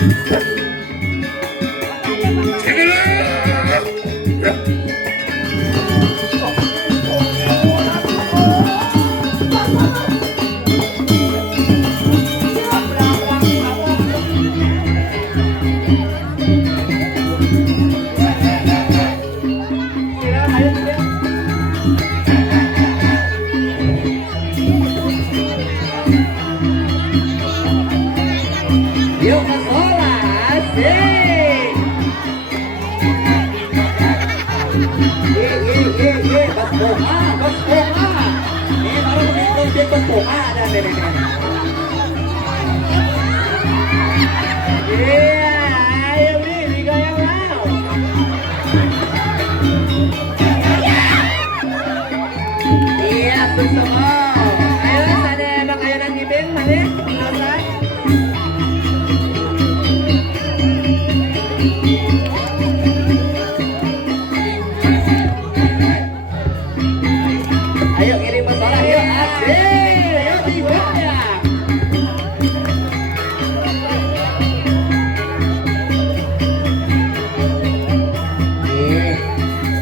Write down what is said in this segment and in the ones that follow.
Yuk ke sekolah, asik. Bas bunga, bas bunga. Ini baru begitu dia bas bunga dan ini. Iya, ayo nih, digoyang mau. Iya, semua. Ayo sana emang ayo nanti beng mana? Selesai. Ayo kirim masalah yuk, asik. Ayo digoyang.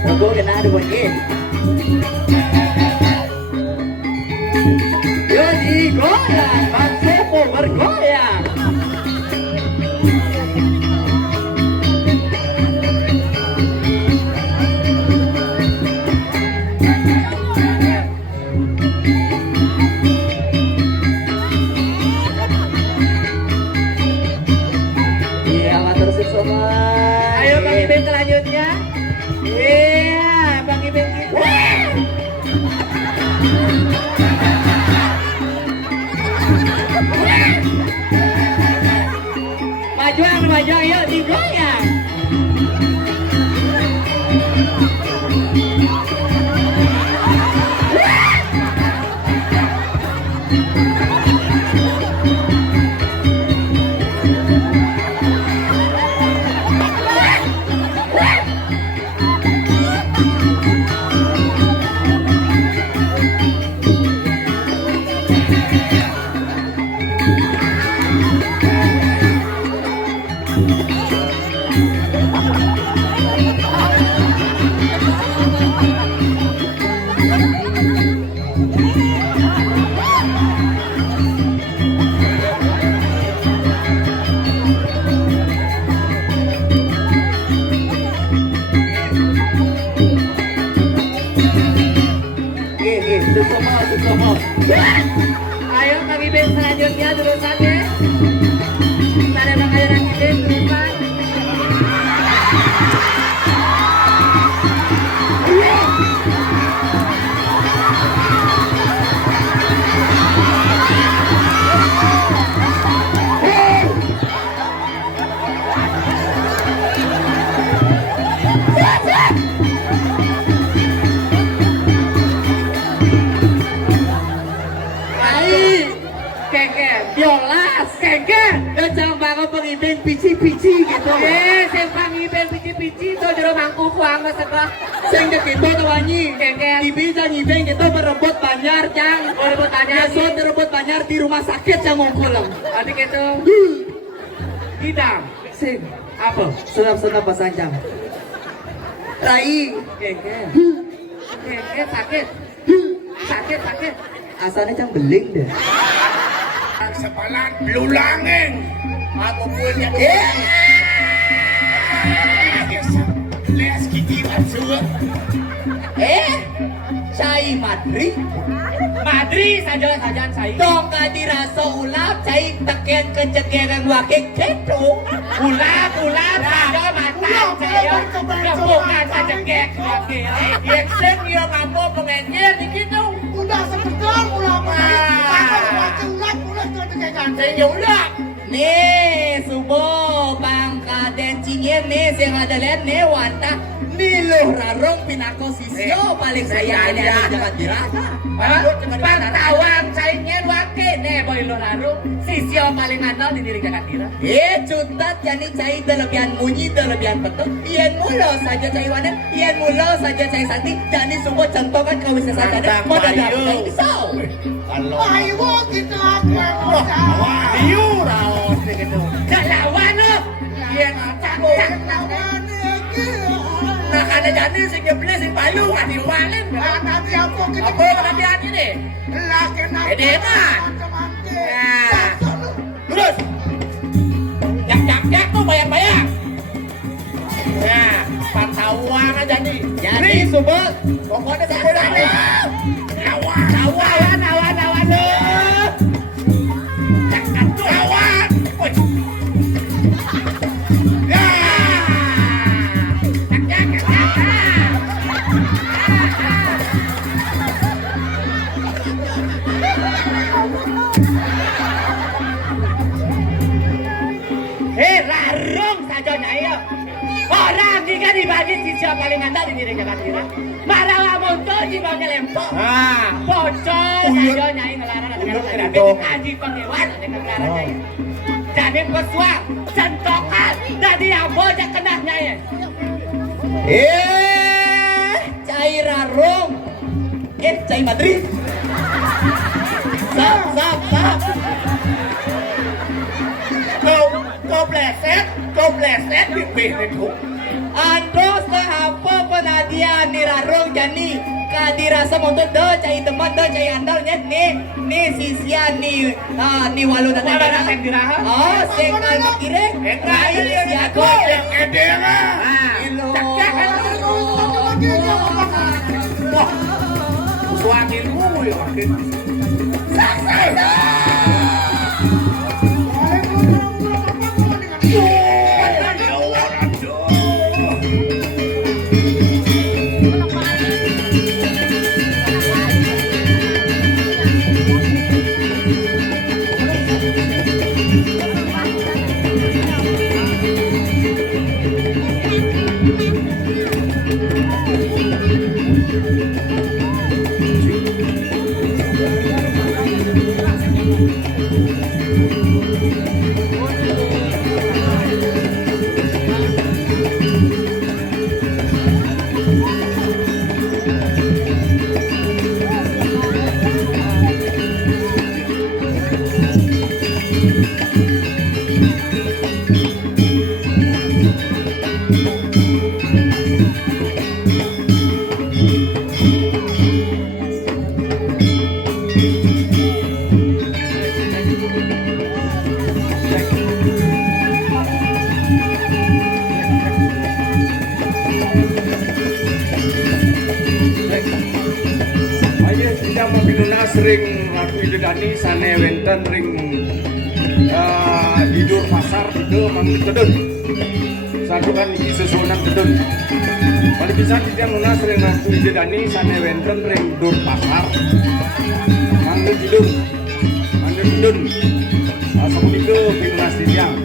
Tunggu kena ada bunyi. Yuk digoyang, Bang Sepo bergoyang. Iya, matur semua. Ayo Bang Ibeng selanjutnya. Iya, Bang Ibeng kita. Majuan, yuk digoyang. Semua. Ayo Kang Ibeng selanjutnya tulisannya. Ada Bang Ibeng tulisan. Biolas, kengke, dan jangan banget pengibeng pici-pici gitu. Saya pengibeng pici-pici, itu jero mangkuk uang masalah. Saya nggak gitu tuanyi, kengke. Ibi jangan ngibeng gitu berebut banyar, cang. Berebut banyar. Besok berebut banyar di rumah sakit yang ngongkolem. Adik itu. Hidam. Sing. Apa? Senap-senap pasang jam. Rai. Kengke. Kengke sakit. Sakit. Asalnya cang beling deh. Sepalan belulangin aku punya les kitiran suwe Cai Madri saja cai dong dirasa ulap cai teken kecekeran wakik ketu ulap saja mantan saya bukan saja kek Jackson yo mampu mengenyer begitu udah sekedar ulama saya udah nih subuh bangka dan cingin nih yang ada lihat nih wanta nih loh rarong pinako sisyo paling saya ini jangan dirasa pantauan caingin wakil nih boy lo rarong sisyo paling anal di diri jangan dirasa cutat jani cai terlebihan munyi terlebihan betul ian mulo saja cai wadah ian mulo saja cai santi jani subuh contohkan kau bisa saja mau dapat cai pisau ayo kita aku Ayu raos gitu. Gak lawan lo. jadi sing beli sing payu kan diwalen. Nanti apa kita Apa kejadian ini? lah kenapa? Edeman. Nah. Terus. Jak tuh bayar. Nah, pantauan aja nih. Jadi sobat, pokoknya saya lagi. Awan loh. Jangan tuh awan. Woi. Ya. Rarung saja nyai. Orang jika dibagi sisa paling anda di diri jalan diri. Marawa monto jika ngelempok. Bocor saja nyai ngelarang ada kaji pengewan ada ngelarang nyai. Jadi pesua, centokan, jadi yang bocah kena nyai. Cai rarung. Cai Madrid. Sap. Kau bleset bibir itu. Ando sahapa penadian nirarong jani kadirasa montot do cai teman do cai andal nyet ni sisia ni walu na diraha. Oh, sekal kire. Rai sia go. Edera. Wah. Suamilmu ya. Ring aku idedani sane wenten ring hidur pasar itu manggil tedun satu kan iki susunan tedun paling bisa tidak lunas ring aku idedani sane wenten ring dur pasar manggil tedun asal itu pinunas siang.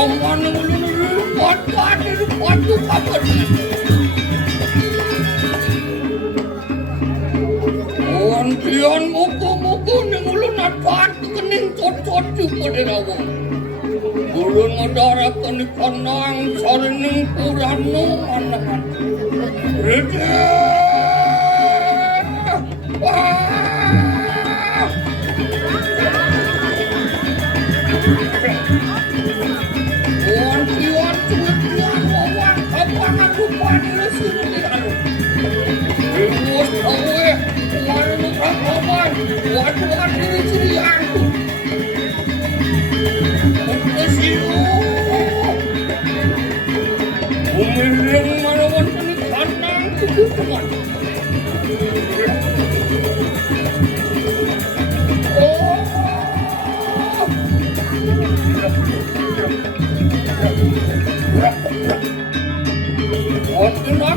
kaman ulun pot itu pot tu kapan? Ontian muku ning ulun pot kening cocot juga derawo. Ulun ngadarakan ikanang saring purano manahan. Rede. Ontian cuitan wawan kapangan rupanya sini diralu. Bos awe, warna kapan? Waduan diri cirianku. Umireng manawan penikanang kebutuhan.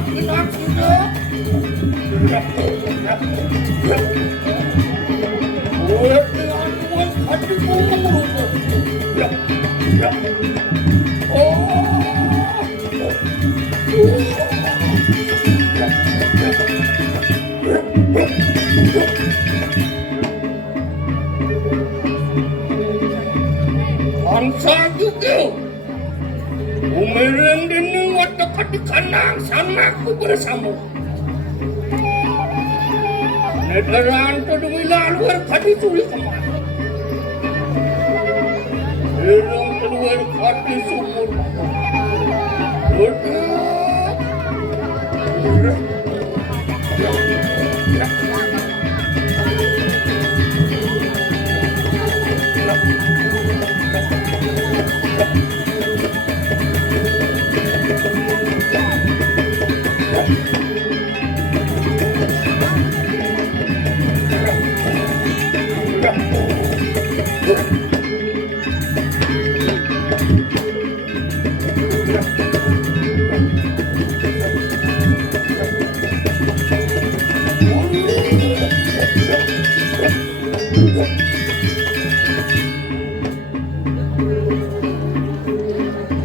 Kinak sudah. Tuan hatiku menurut. Angsa juga. Umireng dining watakat di kanang sama aku bersama. Nedaran terdumilah luar kadi sulit kemana. Irong keluar kadi sumur.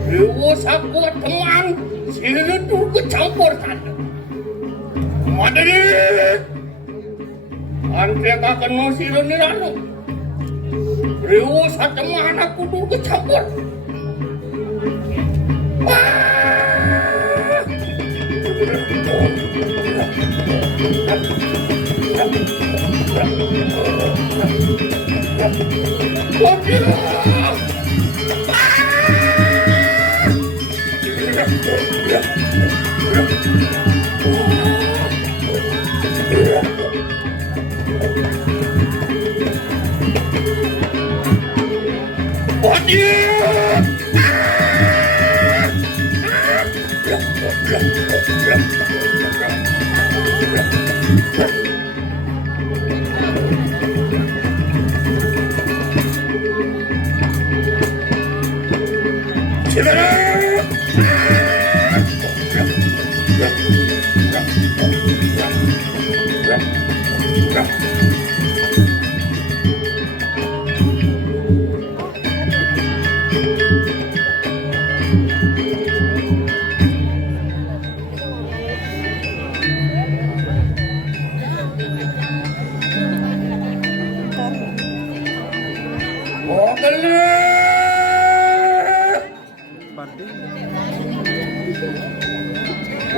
Lewat aku teman, sila tu kecampur tanda. Madari, ante akan mau sila ni rano. Lewat teman aku tu kecampur.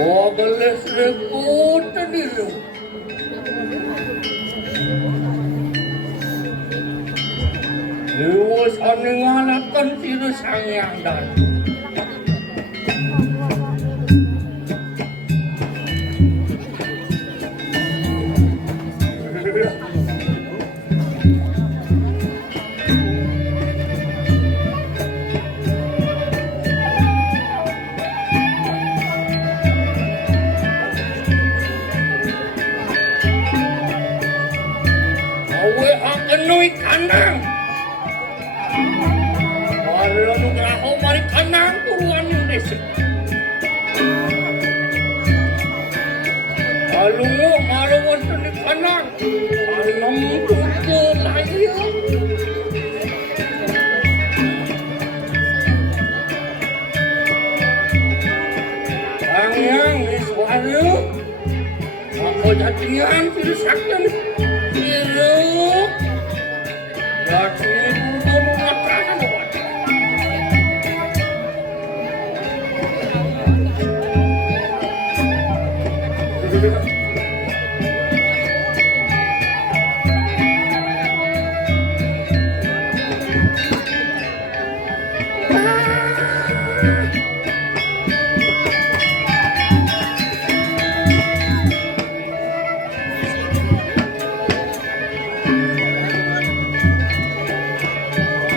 Bogeles rekut dulu. Lewis anenganakan siru sangyang dan. Nui kanang, walau nugraho mari kanang turuan Indonesia. Alungo marawan ni kanang, alam tuko layo. Saingan siru sakyan. Siru. Ya siru dulu ngatakan apa?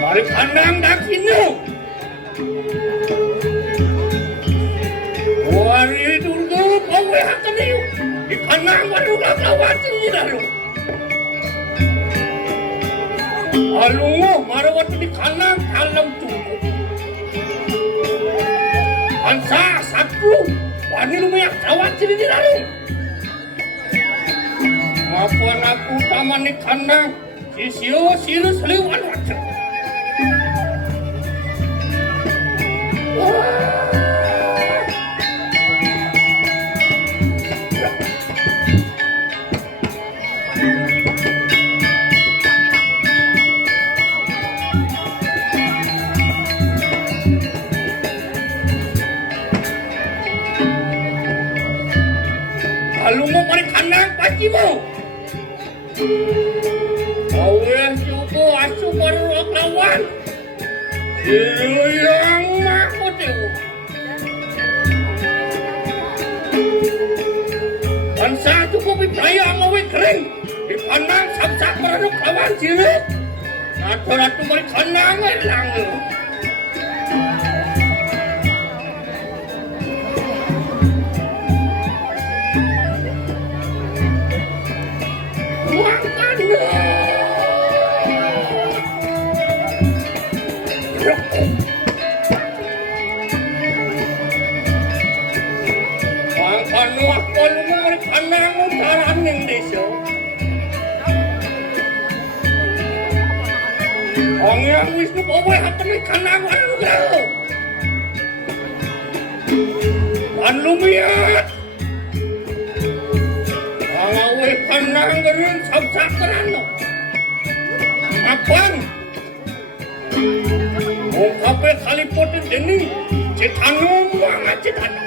Mari kandang dakinya. Wari dulu kowe akan iyo. Di kandang waduh lawatin ni lalu. Alungo marawat di kandang alam tunggu. Ansa satu wani lumayak kawatin ni lalu. Mapuan aku taman di kandang. Sisiyo siru seliwan wajah. Kalau mau mari kandang pasti mau. Kau yang cukup asu baru lawan. Siru yang makut itu. Bangsa cukup percaya ngawe kering. Di kandang samsak merenuk lawan siru. Ratu-ratu mari kandang hilang. Ang yang Wisnu Pawe hatan ni kanang anu galo. An lumiat. Ang awe kanang gerin sabsakaran no. Apang. Mong kape kalipotin deni. Cetanong banget cetanong.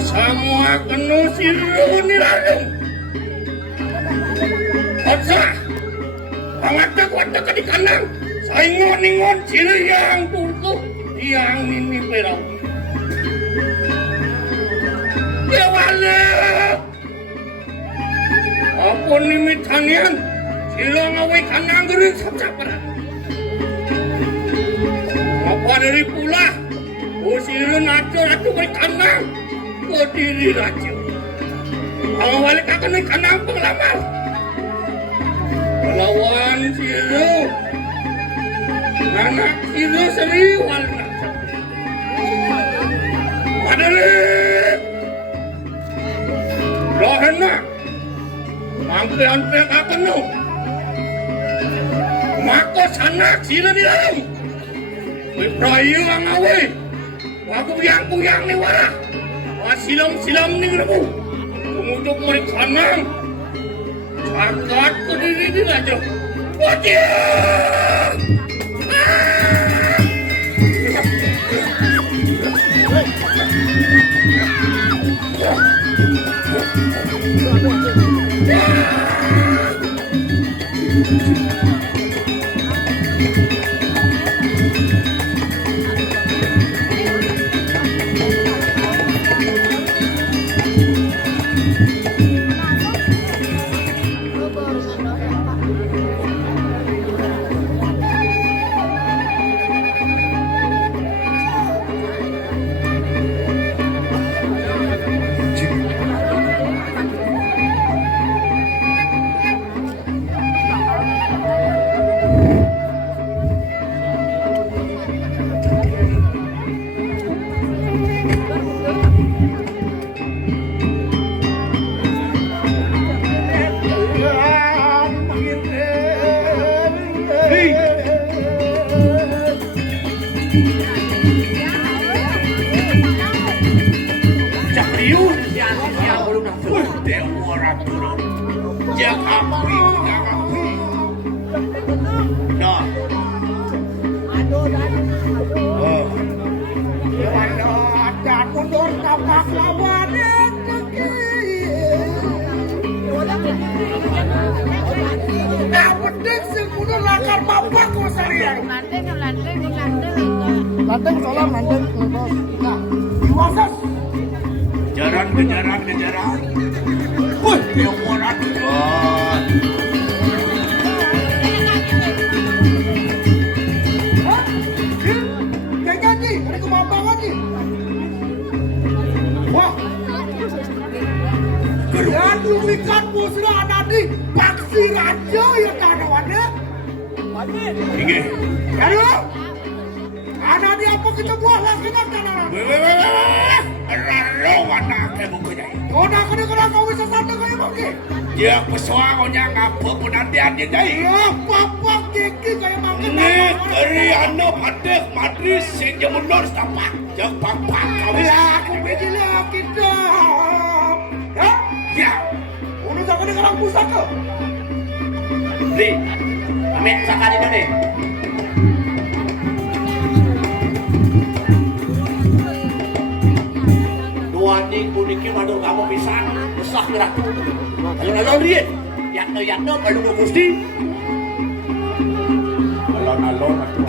Semua kenu siru ni lalu. Otsa, pangatak-watak di kandang. Saingon-ingon siru yang turku, yang ini perau. Ya wala. Apa nimit hanian? Siru ngawe kandang gerin sabsaparan. Apa dari pula? Oh siru naco-naco baik kandang. Diri raja. Ang balik akan may kanang penglamar. Lawan siru. Anak siru seriwal na. Madali. Lohan na. Mangke-angke akan no. Mako sanak siru di dalam. Wiprayu ang awe. Waguyang-kuyang ni warah. Silam-silam ni grabu. Kemudian mereka kanang. Cakat ke diri aja. Wajah. Jak api, jak api. Nah. Dan mundur tapak lawan nah penting sing mundur lakar bapak kok sarian lanteng salam lanteng bos nah diwasas Kejaran. Wih, yang orang kejar. Kayaknya nih, ada kemampangan nih. Wah, dan lumikan musra anadi paksi raja ya kanawannya. Inge. Aduh, anadi apa kita buat lagi kan kanawan? Rarawan nak bukunya. Kau nak kena kau bisa santai kau yang mungkin. Dia pesuangonya ngapa pun nanti anda jahit. Ya, papa kiki kayak makan. Ini keri anda padek madris sehingga mundur setapak. Jangan papa kau bisa. Ya, aku begini kita. Ya, Ya. udah jangan dengar pusaka. Li, ambil sakan itu nih. Duani kuniki madu kamu bisa besar gerak. Kalau lihat, yakno kalau gusti. Alon-alon aku.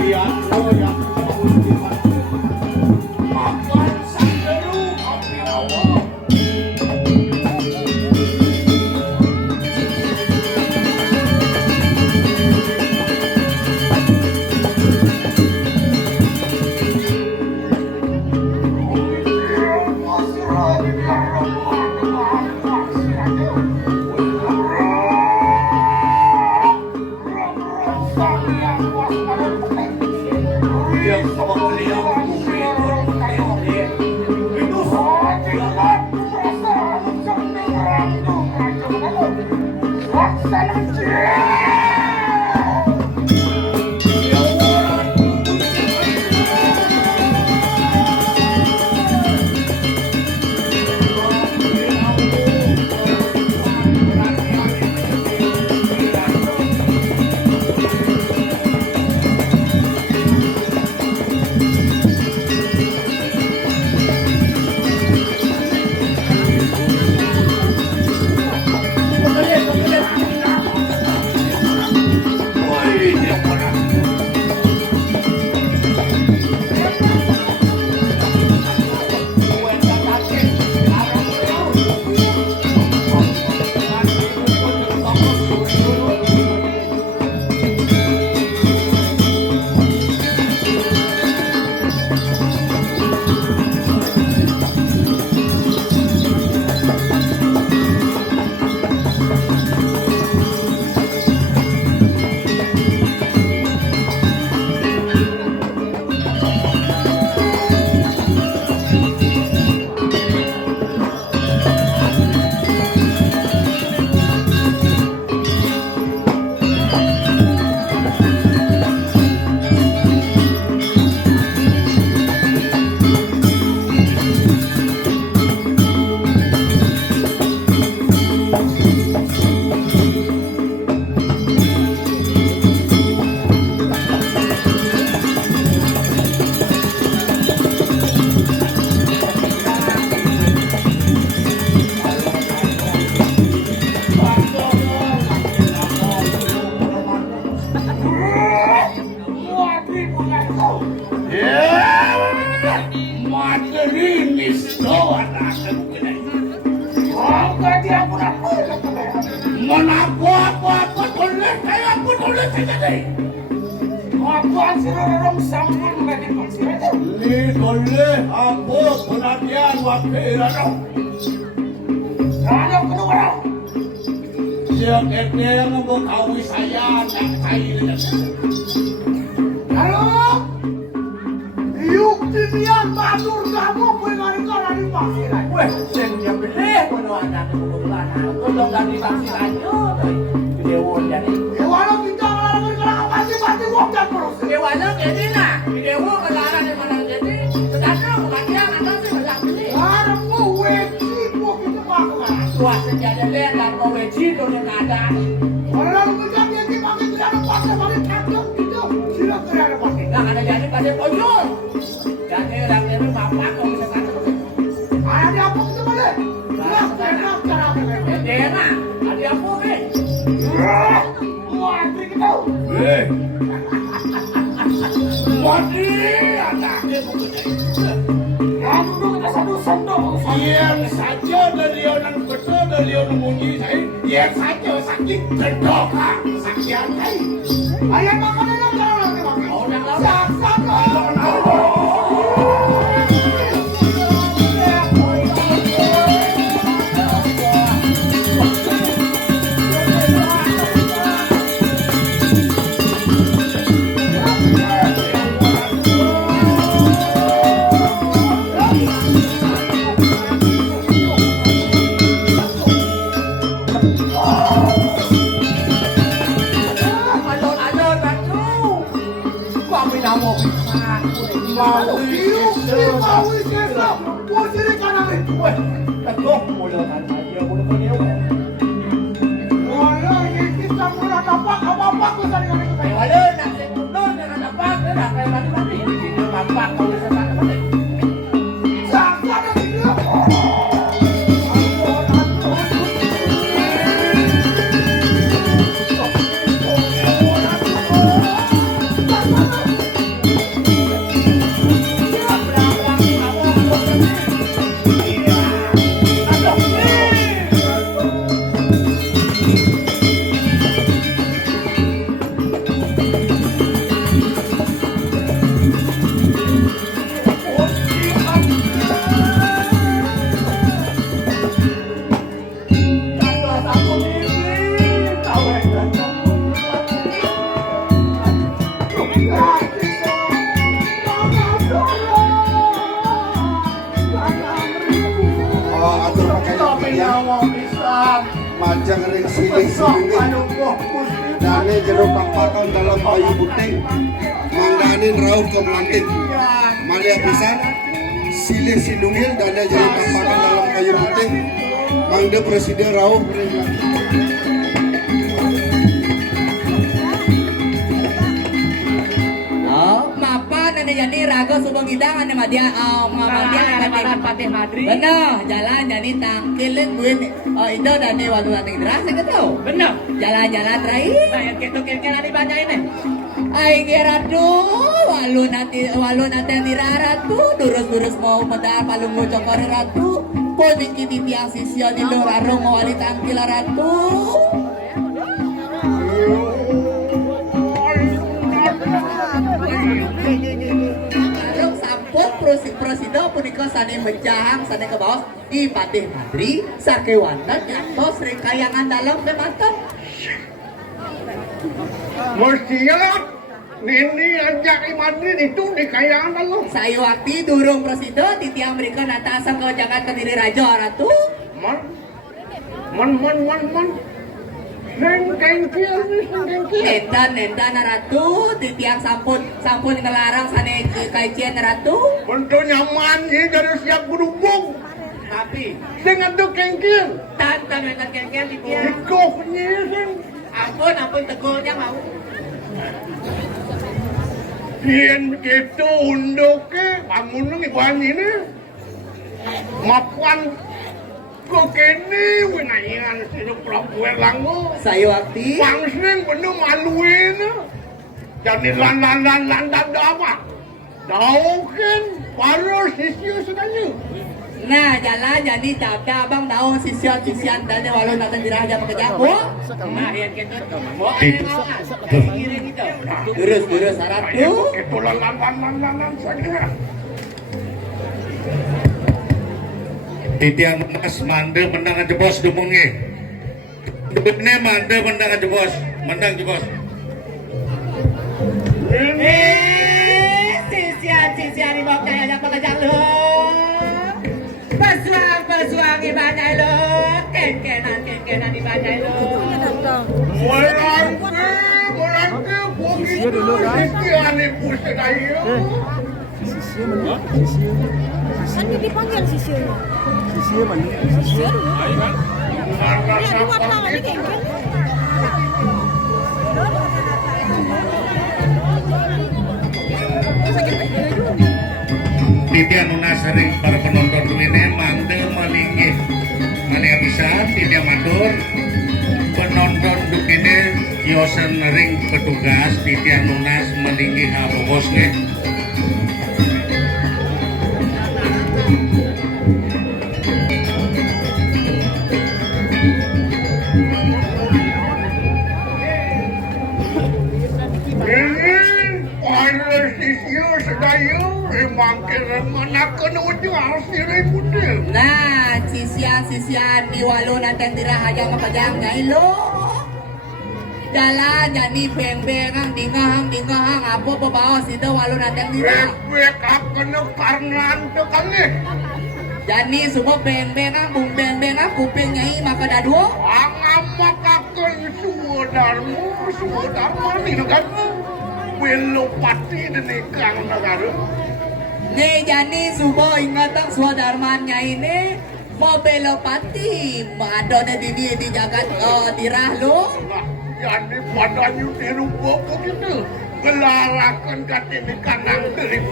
Iya, ya. Makan santeru kopi awal. Apa boleh saya pun boleh saya. Apa sih orang sampun nggak dipaksa? Ni boleh apa penantian wakil ano. Kalau kedua, Siap ete yang mau kawin saya nak kain. halo, yuk timian batur kamu pengen kalau dipaksa. Weh, sing dia beli kono anak kebetulan. Aku dong ganti vaksin aja. Dewan jadi. Walau kita melarang kalau pasti wong dan terus. Dewan jadi nah. Dewan kelarang di mana jadi. Sedangkan Ayo. Jadi orang ini bapak kok bisa kata. Ada di apa itu boleh? Enak cara. Enak. Ada apa nih? Wah, antri kita. Wadi, anaknya pokoknya. Kamu tuh kita satu sendok. Diam saja dari orang betul dari orang munyi saya. Diam saja sakit cendok sakit antai. Ayah makan enak jangan makan. Orang lain. Saksa. Teguh mulu kan aja mulu kan ya. Waduh, nak sekundur dengan apa? Nak kayak mati-mati. Ini bapak kau bisa mati. Majang ring silih-silih dane jero papakan dalam kayu putih mangganin rauh ke melangit malia pisan silih sinungil dane jero papakan dalam kayu putih mangde presiden rauh jadi rago subang idang ane madia patih madri bener jalan jadi tangkilin gue itu dan walu nanti derasa gitu bener jalan-jalan terakhir kayak gitu kira-kira di banyak ini aing ratu walu nanti diraratu durus mau medar palung cokor ratu poning kiti tiang sisio di luar rong wali tangkil ratu Prosido punika sane menjahang sane ke bawah di Patih Madri sakewanten nyantos rekayangan dalam kemanten Mestinya Nini ajak Madrid itu di kayangan lo. saya waktu durung prosido di tiang mereka nata asal ke jangan ke diri raja ratu Man. Nenda ratu di tiang sampun ngelarang sane kajian ratu Untuk nyaman ya dari siap berhubung. tapi Dengan tuh kengkil. tantang dengan kengkeng di tiang Ikutnya sih. ampun tegolnya mau Pian gitu unduknya bangun nang iban ini. Mapuan kok kene winayan sino pelabuhan lango. saya waktu Pangseng bener maluin. Jadi lan apa? Dauken baru sisio sedanya. nah jalan jadi dabda abang daun sisian dan walau nanti diraja pekerja nah yang gitu mau kiri gitu terus ratu Itu lan saja. Titian mas mande menang aja bos dumungi. Debetnya mande menang aja bos, menang aja bos. sisian di bawah kaya apa kerja lo pesuang ibadah lo kengkenan ibadah lo Mulangke, begitu dulu guys. Titian ibu sedaya. Sisir mana? Sisir. Kan dia dipanggil sisir. Sisir mana? Sisir. Dia luar nama ni kengkel. Sakit. titian nuna sering para penonton duwine mangde malinggih mania bisa titian matur penonton duwine kiosen ring petugas titian nunas malinggih habobos nge Nah, sisian di walu nanteng dirahayang mapajang ilo. Jalan jadi beng-bengang dingahang apa babaos itu walu nanteng dirah. Jadi semua beng-bengang bung beng-bengang kuping nyai maka daduo. Nih jadi subuh ingatan swadarmannya ini mau belopati ada di jagat dirah lo. Jadi pada nyutiru boko gitu gelarakan katini kanang terip.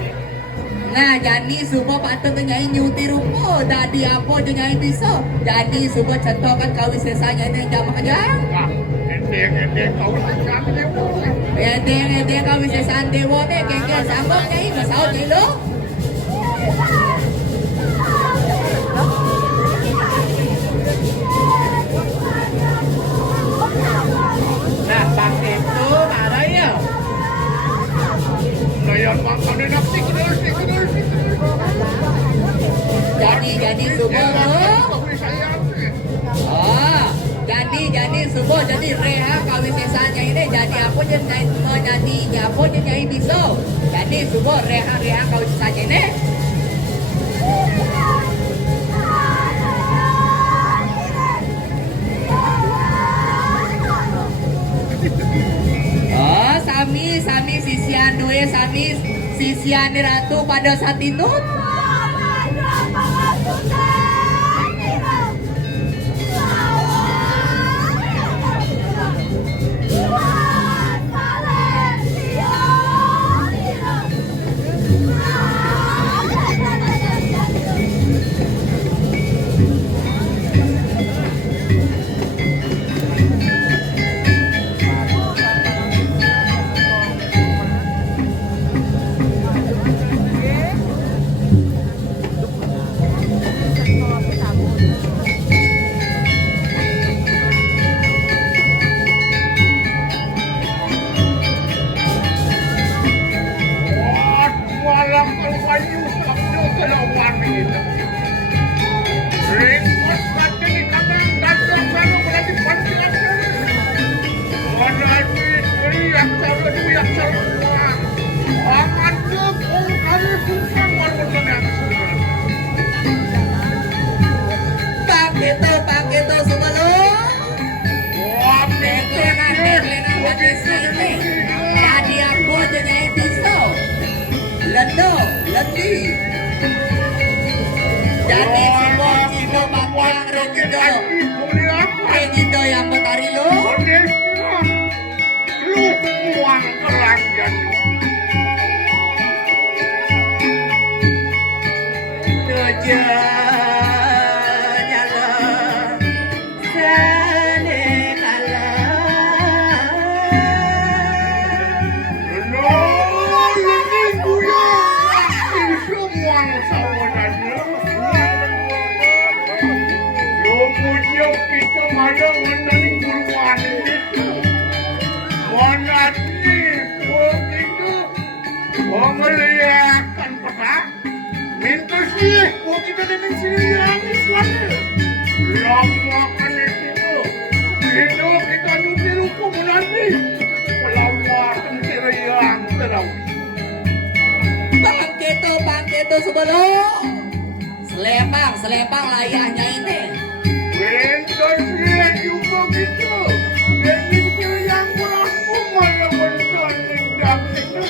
Nah jadi subuh patut nyai nyuti rupo tadi apa nyai bisa. Jadi subuh contohkan kawisesanya ini jam kerja. Edeng kau sesan dewa. Edeng kawisesan dewa nih kengke sanggup nyai masau nyai lo. Nah, pakai itu ada ya. Layan makan enak sih terus. Jadi subuh jadi subuh jadi reha kawisesanya ini jadi apa je nyai apa je nyai bisa. Jadi subuh reha kawisesanya ini. Oh, sami sisian dua sisian ratu pada saat itu. Paketo sebelum tadi aku aja nyai pisau lendo lendi jadi semua cino bakang regido yang betari lo Lu uang keranjang. Melihatkan peta, minta sih, mau kita dengan sini yang Islamnya. Lama kan itu kita nyuci hukum nanti. Pelawatan yang terang. Bangketo sebelum selepang layahnya ini. Minta sih juga gitu. Jadi yang berlaku malah bertanding dan itu.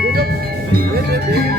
Duduk.